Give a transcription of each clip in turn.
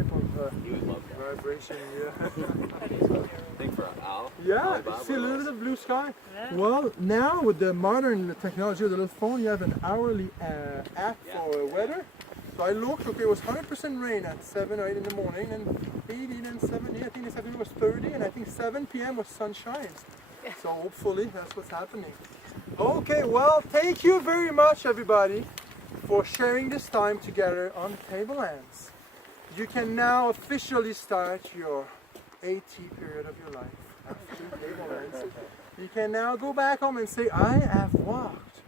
Vibration, yeah. Think for an owl. Yeah, see a little bit of blue sky. Yeah. Well, now with the modern technology of the little phone, you have an hourly app for weather. So I looked, okay, it was 100% rain at 7 or 8 in the morning, and 80 and 70, I think this afternoon was 30, and I think 7 p.m. was sunshine. So hopefully that's what's happening. Okay, well, thank you very much, everybody, for sharing this time together on Tablelands. You can now officially start your AT period of your life after Tablelands. You can now go back home and say, I have walked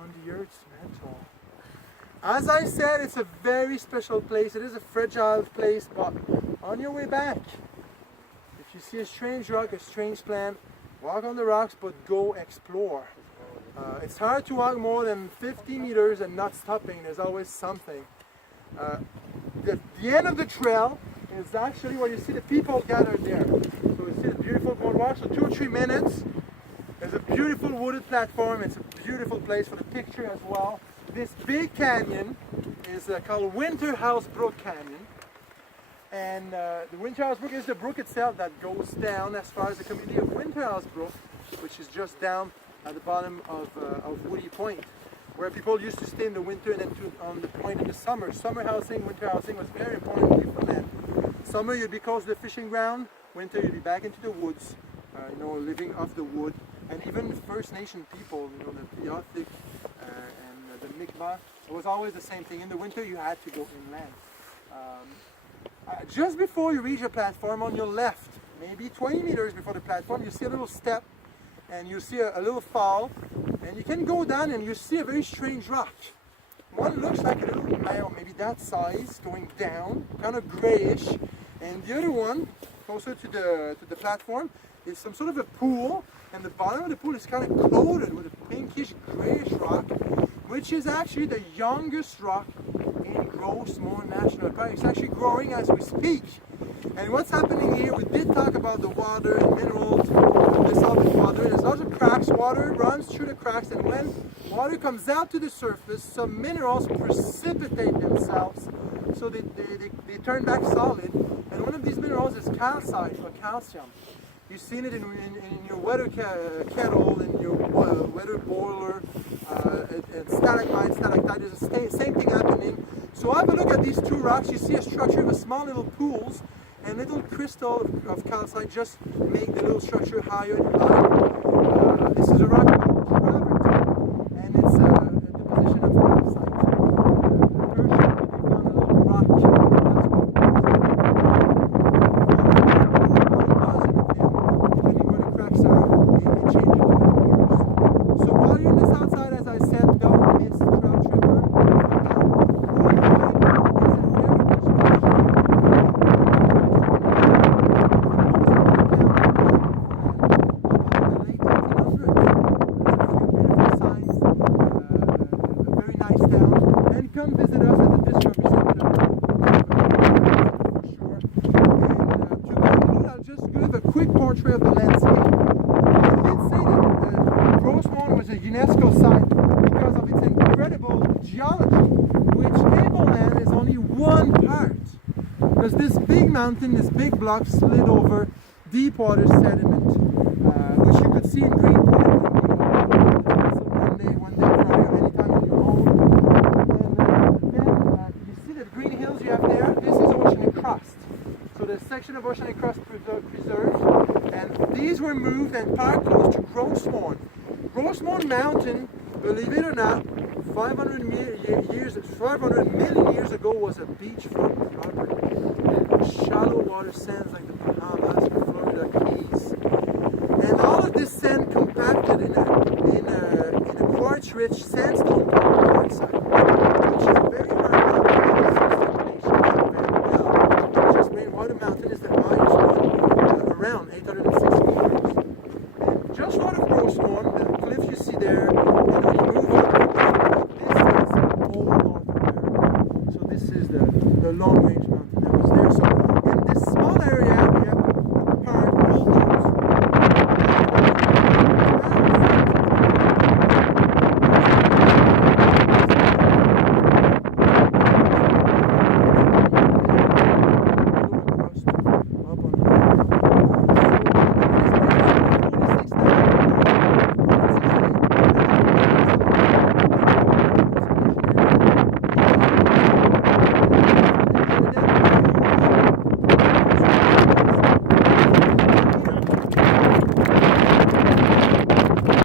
on the Earth's mantle. As I said, it's a very special place. It is a fragile place, but on your way back, if you see a strange rock, a strange plant, walk on the rocks, but go explore. It's hard to walk more than 50 meters and not stopping. There's always something. The end of the trail is actually where you see the people gathered there. So you see the beautiful boardwalk. So 2 or 3 minutes. There's a beautiful wooded platform. It's a beautiful place for the picture as well. This big canyon is called Winterhouse Brook Canyon. And the Winterhouse Brook is the brook itself that goes down as far as the community of Winterhouse Brook, which is just down at the bottom of Woody Point, where people used to stay in the winter and then on the point in the summer. Summer housing, winter housing was very important in Newfoundland. Summer you'd be close to the fishing ground, winter you'd be back into the woods, living off the wood. And even First Nation people, the Beothuk and the Mi'kmaq, it was always the same thing. In the winter you had to go inland. Just before you reach a platform on your left, maybe 20 meters before the platform, you see a little step and you see a little fall, and you can go down and you see a very strange rock. One looks like a little mound, maybe that size, going down, kind of grayish, and the other one, closer to the platform, is some sort of a pool, and the bottom of the pool is kind of coated with a pinkish grayish rock, which is actually the youngest rock in Grossmore National Park. It's actually growing as we speak. And what's happening here, we did talk about the water and minerals, this all the water. There's lots of cracks, water runs through the cracks, and when water comes out to the surface, some minerals precipitate themselves, so they turn back solid. And one of these minerals is calcite, or calcium. You've seen it in your weather kettle, in your weather boiler, and stalagmite, stalactite. There's the same thing happening. So have a look at these 2 rocks. You see a structure with small little pools, and little crystal of calcite just make the little structure higher and higher. This is a rock called travertine, and it's a deposition of calcite. Tertiary, they found a little rock. That's what it is. Depending where the cracks are, it changes over the years. So while you're in the south side, as I said, don't miss Trout River. Come visit us at the District Center for sure. And to conclude, I'll just give a quick portrait of the landscape. I did say that Grossmore was a UNESCO site because of its incredible geology, which Tableland is only one part. Because this big mountain, this big block slid over deep water sediment, which you could see in Greenpoint one day Friday or anytime when you're home. Green hills you have there, this is oceanic crust. So the section of oceanic crust preserved, and these were moved and parked close to Grossmore. Grossmore Mountain, believe it or not, 500 million years ago was a beachfront property. And shallow water sands like the Bahamas and Florida Keys. And all of this sand compacted in a quartz-rich sandstone